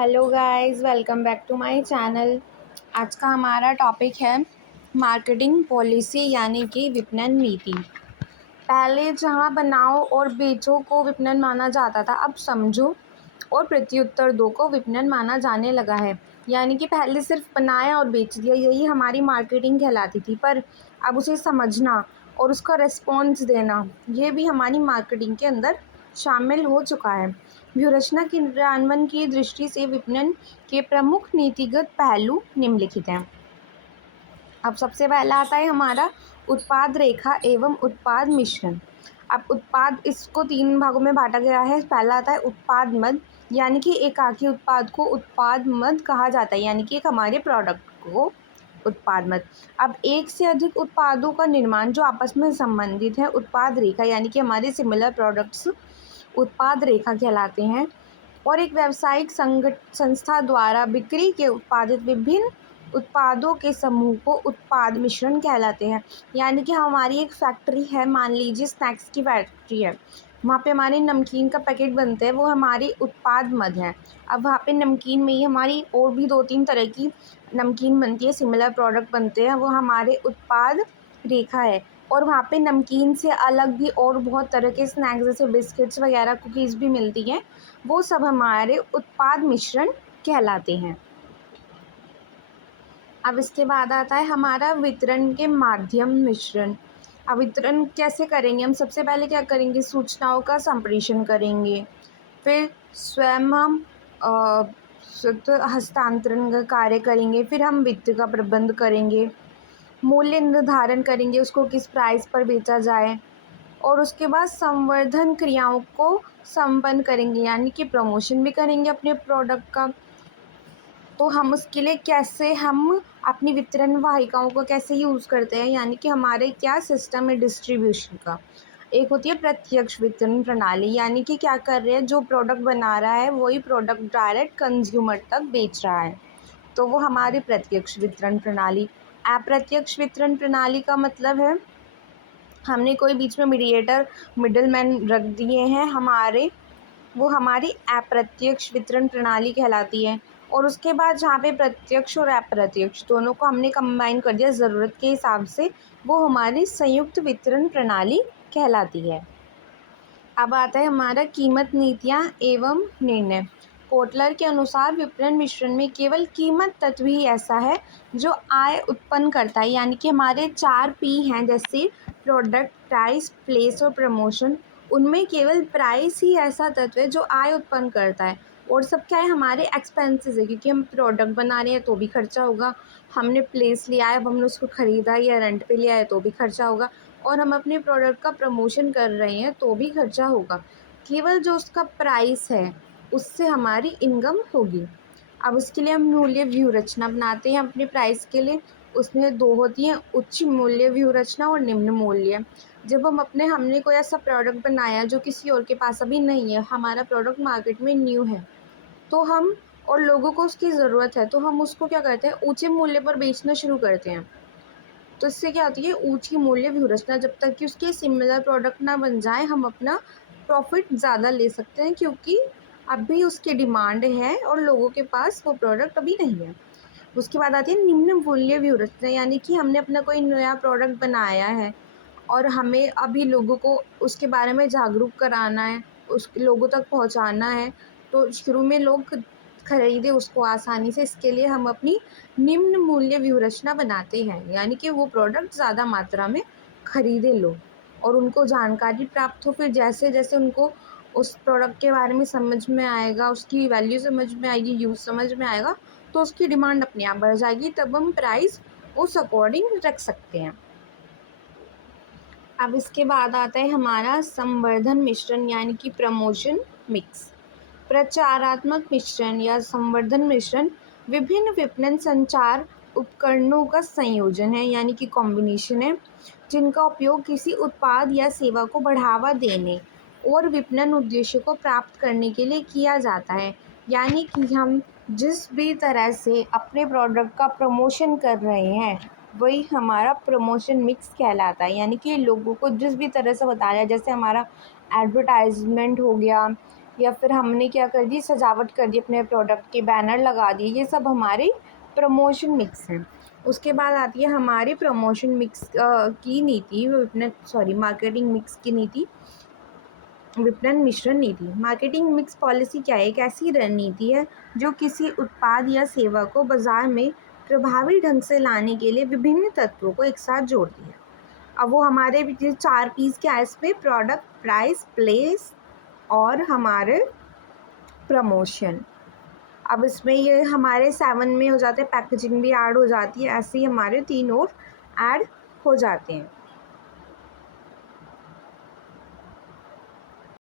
Hello guys, welcome back to my channel. आज का हमारा टॉपिक है मार्केटिंग पॉलिसी यानी कि विपणन नीति। पहले जहां बनाओ और बेचो को विपणन माना जाता था, अब समझो और प्रत्युत्तर दो को विपणन माना जाने लगा है। यानी कि पहले सिर्फ बनाया और बेच दिया, यही हमारी मार्केटिंग कहलाती थी, पर अब उसे समझना और उसका रिस्पॉन्स देना, ये भी हमारी मार्केटिंग के अंदर शामिल हो चुका है। व्यूहरचना क्रियान्वयन की दृष्टि से विपणन के प्रमुख नीतिगत पहलू निम्नलिखित हैं। अब सबसे पहला आता है हमारा उत्पाद रेखा एवं उत्पाद मिश्रण। अब उत्पाद, इसको 3 भागों में बांटा गया है। पहला आता है उत्पाद मद, यानी कि एकाकी उत्पाद को उत्पाद मद कहा जाता है, यानी कि एक हमारे प्रोडक्ट को उत्पाद मद। अब एक से अधिक उत्पादों का निर्माण जो आपस में संबंधित है, उत्पाद रेखा, यानी कि हमारे सिमिलर प्रोडक्ट्स उत्पाद रेखा कहलाते हैं। और एक व्यावसायिक संस्था द्वारा बिक्री के उत्पादित विभिन्न उत्पादों के समूह को उत्पाद मिश्रण कहलाते हैं। यानी कि हमारी एक फैक्ट्री है, मान लीजिए स्नैक्स की फैक्ट्री है, वहाँ पे हमारे नमकीन का पैकेट बनते हैं, वो हमारी उत्पाद मद है। अब वहाँ पे नमकीन में ही हमारी और भी 2-3 तरह की नमकीन बनती है, सिमिलर प्रोडक्ट बनते हैं, वो हमारे उत्पाद रेखा है। और वहाँ पे नमकीन से अलग भी और बहुत तरह के स्नैक्स जैसे बिस्किट्स वगैरह, कुकीज़ भी मिलती हैं, वो सब हमारे उत्पाद मिश्रण कहलाते हैं। अब इसके बाद आता है हमारा वितरण के माध्यम मिश्रण। अब वितरण कैसे करेंगे? हम सबसे पहले क्या करेंगे? सूचनाओं का संप्रेषण करेंगे, फिर स्वयं हम हस्तांतरण का कार्य करेंगे, फिर हम वित्त का प्रबंध करेंगे, मूल्य निर्धारण करेंगे, उसको किस प्राइस पर बेचा जाए, और उसके बाद संवर्धन क्रियाओं को संपन्न करेंगे, यानी कि प्रमोशन भी करेंगे अपने प्रोडक्ट का। तो हम उसके लिए कैसे हम अपनी वितरण वाहिकाओं को कैसे यूज़ करते हैं, यानी कि हमारे क्या सिस्टम है डिस्ट्रीब्यूशन का। एक होती है प्रत्यक्ष वितरण प्रणाली, यानी कि क्या कर रहे हैं, जो प्रोडक्ट बना रहा है वही प्रोडक्ट डायरेक्ट कंज्यूमर तक बेच रहा है, तो वो हमारी प्रत्यक्ष वितरण प्रणाली। अप्रत्यक्ष वितरण प्रणाली का मतलब है हमने कोई बीच में मीडिएटर, मिडलमैन रख दिए हैं हमारे, वो हमारी अप्रत्यक्ष वितरण प्रणाली कहलाती है। और उसके बाद जहाँ पे प्रत्यक्ष और अप्रत्यक्ष दोनों को हमने कंबाइन कर दिया ज़रूरत के हिसाब से, वो हमारी संयुक्त वितरण प्रणाली कहलाती है। अब आता है हमारा कीमत नीतियाँ एवं निर्णय। कोटलर के अनुसार विपणन मिश्रण में केवल कीमत तत्व ही ऐसा है जो आय उत्पन्न करता है, यानी कि हमारे 4 P हैं, जैसे प्रोडक्ट, प्राइस, प्लेस और प्रमोशन। उनमें केवल प्राइस ही ऐसा तत्व है जो आय उत्पन्न करता है, और सब क्या है, हमारे एक्सपेंसेस है, क्योंकि हम प्रोडक्ट बना रहे हैं तो भी खर्चा होगा, हमने प्लेस लिया है, अब हमने उसको ख़रीदा या रेंट पे लिया है तो भी खर्चा होगा, और हम अपने प्रोडक्ट का प्रमोशन कर रहे हैं तो भी खर्चा होगा। केवल जो उसका प्राइस है उससे हमारी इनकम होगी। अब उसके लिए हम मूल्य व्यू रचना बनाते हैं अपने प्राइस के लिए। उसमें 2 होती हैं, उच्च मूल्य व्यू रचना और निम्न मूल्य। जब हमने कोई ऐसा प्रोडक्ट बनाया जो किसी और के पास अभी नहीं है, हमारा प्रोडक्ट मार्केट में न्यू है, तो हम और लोगों को उसकी ज़रूरत है, तो हम उसको क्या करते हैं, ऊँचे मूल्य पर बेचना शुरू करते हैं। तो इससे क्या होती है, ऊँची मूल्य व्यूहरचना। जब तक कि उसके सिमिलर प्रोडक्ट ना बन जाए, हम अपना प्रॉफिट ज़्यादा ले सकते हैं, क्योंकि अभी उसकी डिमांड है और लोगों के पास वो प्रोडक्ट अभी नहीं है। उसके बाद आती है निम्न मूल्य व्यूहरचना, यानी कि हमने अपना कोई नया प्रोडक्ट बनाया है और हमें अभी लोगों को उसके बारे में जागरूक कराना है, उस लोगों तक पहुंचाना है, तो शुरू में लोग खरीदे उसको आसानी से, इसके लिए हम अपनी निम्न मूल्य व्यूहरचना बनाते हैं, यानी कि वो प्रोडक्ट ज़्यादा मात्रा में खरीदे लोग और उनको जानकारी प्राप्त हो। फिर जैसे जैसे उनको उस प्रोडक्ट के बारे में समझ में आएगा, उसकी वैल्यू समझ में आएगी, यूज़ समझ में आएगा, तो उसकी डिमांड अपने आप बढ़ जाएगी, तब हम प्राइस उस अकॉर्डिंग रख सकते हैं। अब इसके बाद आता है हमारा संवर्धन मिश्रण, यानी कि प्रमोशन मिक्स। प्रचारात्मक मिश्रण या संवर्धन मिश्रण विभिन्न विपणन संचार उपकरणों का संयोजन है, यानी कि कॉम्बिनेशन है, जिनका उपयोग किसी उत्पाद या सेवा को बढ़ावा देने और विपणन उद्देश्य को प्राप्त करने के लिए किया जाता है। यानी कि हम जिस भी तरह से अपने प्रोडक्ट का प्रमोशन कर रहे हैं, वही हमारा प्रमोशन मिक्स कहलाता है। यानी कि लोगों को जिस भी तरह से बताया, जैसे हमारा एडवर्टाइजमेंट हो गया, या फिर हमने क्या कर दी, सजावट कर दी, अपने प्रोडक्ट के बैनर लगा दिए, ये सब हमारे प्रमोशन मिक्स हैं। उसके बाद आती है हमारी प्रमोशन मिक्स की नीति, मार्केटिंग मिक्स की नीति, विपणन मिश्रण नीति। मार्केटिंग मिक्स पॉलिसी क्या है? एक ऐसी रणनीति है जो किसी उत्पाद या सेवा को बाजार में प्रभावी ढंग से लाने के लिए विभिन्न तत्वों को एक साथ जोड़ती है। अब वो हमारे 4 पीस क्या है इसमें? प्रोडक्ट, प्राइस, प्लेस और हमारे प्रमोशन। अब इसमें ये हमारे 7 में हो जाते हैं, पैकेजिंग भी ऐड हो जाती है, ऐसे ही हमारे 3 और ऐड हो जाते हैं।